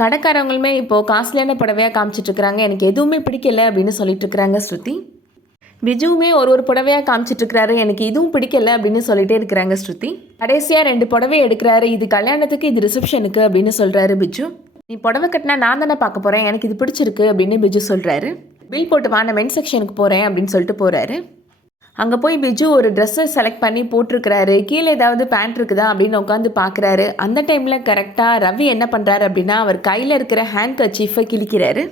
கடைக்காரவங்களுமே இப்போது காஸ்ட்லியான புடவையாக காமிச்சிட்டு எனக்கு எதுவுமே பிடிக்கல அப்படின்னு சொல்லிட்டு இருக்கிறாங்க ஸ்ருதி. விஜுவுமே ஒரு ஒரு புடவையாக காமிச்சிட்டு இருக்கிறாரு எனக்கு இதுவும் பிடிக்கல அப்படின்னு சொல்லிட்டே இருக்கிறாங்க ஸ்ருதி. கடைசியாக ரெண்டு புடவை எடுக்கிறாரு. இது கல்யாணத்துக்கு இது ரிசப்ஷனுக்கு அப்படின்னு சொல்கிறாரு பிஜு. நீ புடவை கட்டினா நான் தானே பார்க்க போகிறேன் எனக்கு இது பிடிச்சிருக்கு அப்படின்னு பிஜு சொல்கிறாரு பில் போட்டு வா நான் மென் செக்ஷனுக்கு போகிறேன் அப்படின்னு சொல்லிட்டு போகிறாரு அங்கே போய் பிஜு ஒரு ட்ரெஸ்ஸை செலக்ட் பண்ணி போட்டிருக்கிறாரு. கீழே ஏதாவது பேண்ட் இருக்குதா அப்படின்னு உட்காந்து பார்க்குறாரு. அந்த டைமில் கரெக்டாக ரவி என்ன பண்ணுறாரு அப்படின்னா அவர் கையில் இருக்கிற ஹேண்ட் கச்சீஃபை கிழிக்கிறாரு.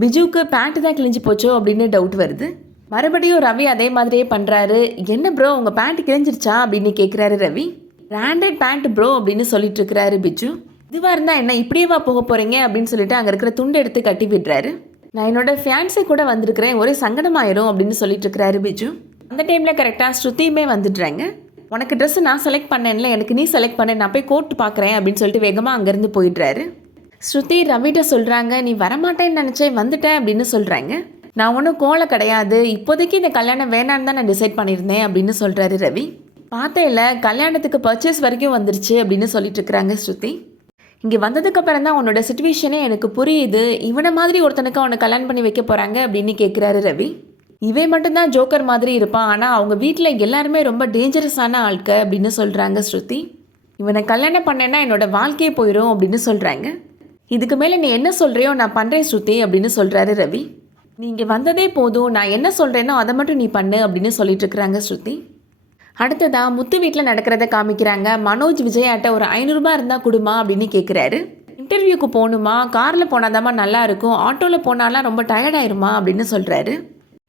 பிஜுவுக்கு பேண்ட்டு தான் கிழிஞ்சு போச்சோ அப்படின்னு டவுட் வருது. மறுபடியும் ரவி அதே மாதிரியே பண்ணுறாரு என்ன ப்ரோ உங்கள் பேண்ட் கிழிஞ்சிருச்சா? அப்படின்னு கேட்குறாரு ரவி. பிராண்டட் பேண்ட் ப்ரோ அப்படின்னு சொல்லிட்டு இருக்கிறாரு பிஜு. இதுவாக இருந்தால் என்ன இப்படியேவா போக போகிறீங்க அப்படின்னு சொல்லிட்டு அங்கே இருக்கிற துண்டு எடுத்து கட்டி விடுறாரு. நான் என்னோட ஃபேன்ஸை கூட வந்திருக்கிறேன். ஒரே சங்கடமாயிரும் அப்படின்னு சொல்லிட்டு இருக்கிறாரு பிஜு. அந்த டைமில் கரெக்டாக ஸ்ருதியுமே வந்துடுறாங்க. உனக்கு ட்ரெஸ் நான் செலக்ட் பண்ணேன்ல எனக்கு நீ செலக்ட் பண்ண நான் போய் கோட் பார்க்குறேன் அப்படின்னு சொல்லிட்டு வேகமாக அங்கேருந்து போயிடுறாரு. ஸ்ருதி ரவிட்ட சொல்கிறாங்க நீ வரமாட்டேன்னு நினச்சேன் வந்துட்டேன் அப்படின்னு சொல்கிறாங்க நான் ஒன்றும் கோலை கிடையாது. இப்போதைக்கு இந்த கல்யாணம் வேணான்னு தான் நான் டிசைட் பண்ணியிருந்தேன் அப்படின்னு சொல்கிறாரு ரவி. பார்த்தேன்ல கல்யாணத்துக்கு பர்ச்சேஸ் வரைக்கும் வந்துருச்சு அப்படின்னு சொல்லிட்டு இருக்கிறாங்க ஸ்ருதி. இங்கே வந்ததுக்கப்புறம் தான் உன்னோட சுச்சுவேஷனே எனக்கு புரியுது. இவனை மாதிரி ஒருத்தனுக்கு அவனை கல்யாணம் பண்ணி வைக்க போகிறாங்க அப்படின்னு கேட்குறாரு ரவி. இவன் மட்டும்தான் ஜோக்கர் மாதிரி இருப்பான். ஆனால் அவங்க வீட்டில் எல்லாருமே ரொம்ப டேஞ்சரஸான ஆட்க அப்படின்னு சொல்கிறாங்க ஸ்ருதி. இவனை கல்யாணம் பண்ணேன்னா என்னோட வாழ்க்கையே போயிடும் அப்படின்னு சொல்கிறாங்க இதுக்கு மேலே நீ என்ன சொல்கிறியோ நான் பண்ணுறேன் ஸ்ருதி அப்படின்னு சொல்கிறாரு ரவி. நீங்கள் வந்ததே போதும். நான் என்ன சொல்கிறேனோ அதை மட்டும் நீ பண்ணு அப்படின்னு சொல்லிட்டு இருக்கிறாங்க ஸ்ருதி. அடுத்ததாக முத்து வீட்டில் நடக்கிறத காமிக்கிறாங்க. மனோஜ் விஜயாட்ட ஒரு ஐநூறுரூபா இருந்தால் கொடுமா அப்படின்னு கேட்குறாரு இன்டர்வியூக்கு போகணுமா? காரில் போனாதாம்மா நல்லா இருக்கும். ஆட்டோவில் போனாலாம் ரொம்ப டயர்டாயிருமா அப்படின்னு சொல்கிறாரு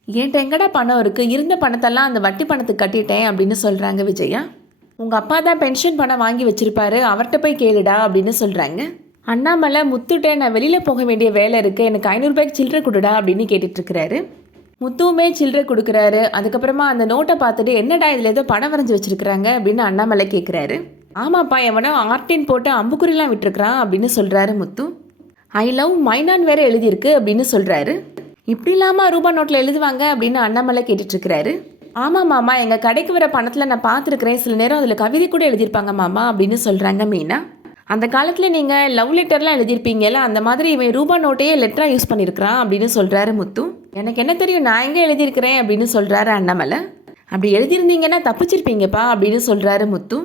என்கிட்ட எங்கடா பணம் இருக்குது இருந்த பணத்தெல்லாம் அந்த வட்டி பணத்துக்கு கட்டிட்டேன் அப்படின்னு சொல்கிறாங்க விஜயா. உங்கள் அப்பா தான் பென்ஷன் பணம் வாங்கி வச்சுருப்பாரு. அவர்கிட்ட போய் கேளுடா அப்படின்னு சொல்கிறாங்க அண்ணாமலை முத்துட்டே நான் வெளியில் போக வேண்டிய வேலை இருக்குது எனக்கு ஐநூறுரூபாய்க்கு சில்லறை கொடுடா அப்படின்னு கேட்டுட்ருக்கிறாரு முத்துவுமே சில்லறை கொடுக்குறாரு. அதுக்கப்புறமா அந்த நோட்டை பார்த்துட்டு என்னடா இதில் ஏதோ பணம் வரைஞ்சி வச்சிருக்கிறாங்க? அப்படின்னு அண்ணாமலை கேட்குறாரு ஆமாப்பா எவனோ ஆர்டின் போட்டு அம்புக்குறிலாம் விட்டுருக்குறான் அப்படின்னு சொல்கிறாரு முத்து. ஐ லவ் மைனான் வேற எழுதியிருக்கு அப்படின்னு சொல்கிறாரு இப்படி இல்லாமல் ரூபா நோட்டில் எழுதுவாங்க அப்படின்னு அண்ணாமலை கேட்டுட்ருக்கிறாரு. ஆமாம் மாமா எங்கள் கடைக்கு வர பணத்தில் நான் பார்த்துருக்குறேன் சில நேரம் அதில் கவிதை கூட எழுதியிருப்பாங்க மாமா அப்படின்னு சொல்கிறாங்க மீனா. அந்த காலத்தில் நீங்கள் லவ் லெட்டர்லாம் எழுதியிருப்பீங்கல்ல அந்த மாதிரி இவன் ரூபா நோட்டையே லெட்டராக யூஸ் பண்ணியிருக்கிறான் அப்படின்னு சொல்கிறாரு முத்து. எனக்கு என்ன தெரியும் நான் எங்கே எழுதியிருக்கிறேன் அப்படின்னு சொல்கிறாரு அண்ணாமலை. அப்படி எழுதியிருந்தீங்கன்னா தப்பிச்சிருப்பீங்கப்பா அப்படின்னு சொல்கிறாரு முத்து.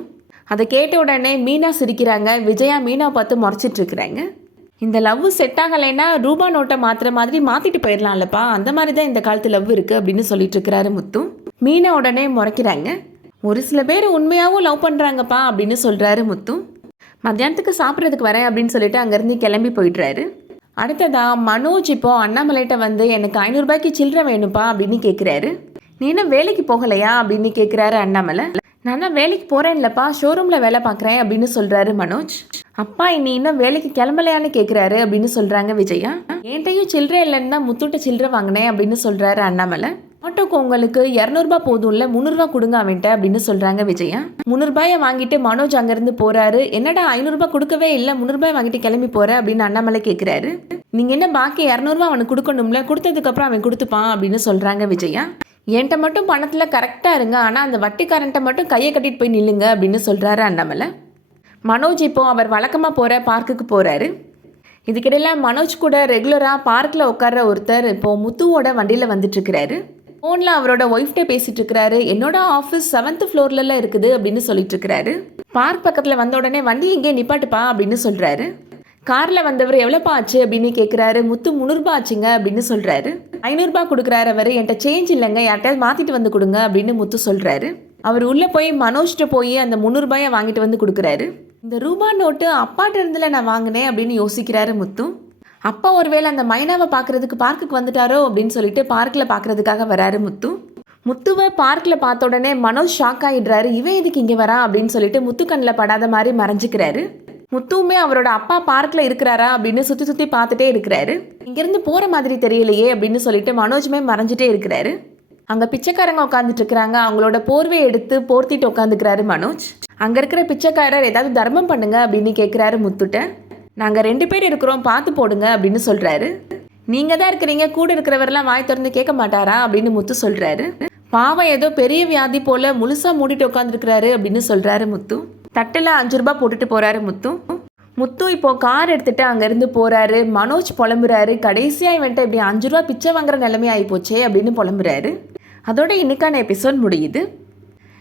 அதை கேட்ட உடனே மீனா சிரிக்கிறாங்க. விஜயா மீனா பார்த்து முறைச்சிட்ருக்குறாங்க. இருக்கிறாங்க இந்த லவ் செட் ஆகலைன்னா ரூபா நோட்டை மாற்றுற மாதிரி மாற்றிட்டு போயிடலாம்லப்பா அந்த மாதிரி தான் இந்த காலத்து லவ் இருக்குது அப்படின்னு சொல்லிட்டு இருக்கிறாரு முத்து. மீனா உடனே முறைக்கிறாங்க. ஒரு சில பேர் உண்மையாகவும் லவ் பண்ணுறாங்கப்பா அப்படின்னு சொல்கிறாரு முத்து. மத்தியானத்துக்கு சாப்பிட்றதுக்கு வரேன் அப்படின்னு சொல்லிட்டு அங்கேருந்து கிளம்பி போயிடுறாரு. அடுத்ததா மனோஜ் இப்போ அண்ணாமலைகிட்ட வந்து எனக்கு ஐநூறுரூபாய்க்கு சில்லறை வேணும்ப்பா அப்படின்னு கேட்குறாரு நீ என்ன வேலைக்கு போகலையா? அப்படின்னு கேட்குறாரு அண்ணாமலை. நான் தான் வேலைக்கு போகிறேன்லப்பா ஷோரூமில் வேலை பார்க்குறேன் அப்படின்னு சொல்கிறாரு மனோஜ். அப்பா இன்னி இன்னும் வேலைக்கு கிளம்பலையான்னு கேட்குறாரு அப்படின்னு சொல்கிறாங்க விஜயா. என்கிட்டையும் சில்லறை இல்லைன்னு தான் முத்துட்ட சில்லறை வாங்கினேன் அப்படின்னு சொல்கிறாரு அண்ணாமலை. ஆட்டோக்கு உங்களுக்கு இரநூறுபா போதும்ல முந்நூறுபா கொடுங்க அவன்கிட்ட அப்படின்னு சொல்கிறாங்க விஜயா. முந்நூறுபாயை வாங்கிட்டு மனோஜ் அங்கேருந்து போகிறாரு என்னடா ஐநூறுரூபா கொடுக்கவே இல்லை முந்நூறுபாய் வாங்கிட்டு கிளம்பி போகிற அப்படின்னு அண்ணாமலை கேட்குறாரு நீங்கள் என்ன பாக்கி இரநூறுபா அவனுக்கு கொடுக்கணும்ல கொடுத்ததுக்கப்புறம் அவன் கொடுத்துப்பான் அப்படின்னு சொல்கிறாங்க விஜயா. என்கிட்ட மட்டும் பணத்தில் கரெக்டாக இருங்க ஆனால் அந்த வட்டிக்காரன்ட்ட மட்டும் கையை கட்டிட்டு போய் நில்லுங்க அப்படின்னு சொல்கிறாரு அண்ணாமலை. மனோஜ் இப்போ அவர் வழக்கமாக போகிற பார்க்குக்கு போகிறாரு இதுக்கிடையில் மனோஜ் கூட ரெகுலராக பார்க்கில் உட்கார்ற ஒருத்தர் இப்போது முத்துவோட வண்டியில் வந்துட்டுருக்கிறாரு. ஃபோனில் அவரோட ஒய்ஃப்டே பேசிட்டு இருக்கிறாரு என்னோட ஆஃபீஸ் செவன்த் ஃப்ளோர்லலாம் இருக்குது அப்படின்னு சொல்லிட்டு இருக்கிறாரு பார்க் பக்கத்தில் வந்த உடனே வண்டி இங்கே நிப்பாட்டுப்பா அப்படின்னு சொல்கிறாரு காரில் வந்தவர் எவ்வளோப்பா ஆச்சு? அப்படின்னு கேட்குறாரு முத்து முந்நூறுபா ஆச்சுங்க அப்படின்னு சொல்கிறாரு ஐநூறுரூபா கொடுக்குறாரு அவர். என்கிட்ட சேஞ்ச் இல்லைங்க. யார்கிட்டயாவது மாற்றிட்டு வந்து கொடுங்க அப்படின்னு முத்து சொல்கிறாரு அவர் உள்ளே போய் மனோஜ்கிட்ட போய் அந்த முந்நூறுபாயை வாங்கிட்டு வந்து கொடுக்குறாரு. இந்த ரூபா நோட்டு அப்பாட்ட இருந்துல நான் வாங்கினேன் அப்படின்னு யோசிக்கிறாரு முத்து. அப்பா ஒருவேளை அந்த மைனாவை பார்க்கறதுக்கு பார்க்குக்கு வந்துட்டாரோ அப்படின்னு சொல்லிட்டு பார்க்கில் பார்க்கறதுக்காக வராரு முத்து. முத்துவை பார்க்கில் பார்த்த உடனே மனோஜ் ஷாக் ஆகிடுறாரு இவன் எதுக்கு இங்கே வரா அப்படின்னு சொல்லிட்டு முத்து கண்ணில் படாத மாதிரி மறைஞ்சிக்கிறாரு. முத்துவுமே அவரோட அப்பா பார்க்கில் இருக்கிறாரா அப்படின்னு சுற்றி சுற்றி பார்த்துட்டே இருக்கிறாரு. இங்கேருந்து போகிற மாதிரி தெரியலையே அப்படின்னு சொல்லிட்டு மனோஜுமே மறைஞ்சிட்டே இருக்கிறாரு. அங்கே பிச்சைக்காரங்க உட்காந்துட்டு இருக்கிறாங்க. அவங்களோட போர்வையை எடுத்து போர்த்திட்டு உட்காந்துக்கிறாரு மனோஜ். அங்கே இருக்கிற பிச்சைக்காரர் ஏதாவது தர்மம் பண்ணுங்க அப்படின்னு கேட்குறாரு முத்துட்ட. நாங்கள் ரெண்டு பேர் இருக்கிறோம் பார்த்து போடுங்க அப்படின்னு சொல்கிறாரு நீங்கள் தான் இருக்கிறீங்க கூட இருக்கிறவரெல்லாம் வாய் திறந்து கேட்க மாட்டாரா? அப்படின்னு முத்து சொல்கிறாரு பாவம் ஏதோ பெரிய வியாதி போல முழுசாக மூடிட்டு உட்காந்துருக்கிறாரு அப்படின்னு சொல்கிறாரு முத்து. தட்டில் அஞ்சு ரூபா போட்டுட்டு போகிறாரு முத்து. முத்து இப்போ கார் எடுத்துகிட்டு அங்கேருந்து போகிறாரு மனோஜ் புலம்புறாரு. கடைசியாக இவன்ட்ட இப்படி அஞ்சு ரூபா பிச்சை வாங்குற நிலைமை ஆகிப்போச்சே அப்படின்னு புலம்புறாரு. அதோட இன்னைக்கான எபிசோட் முடியுது.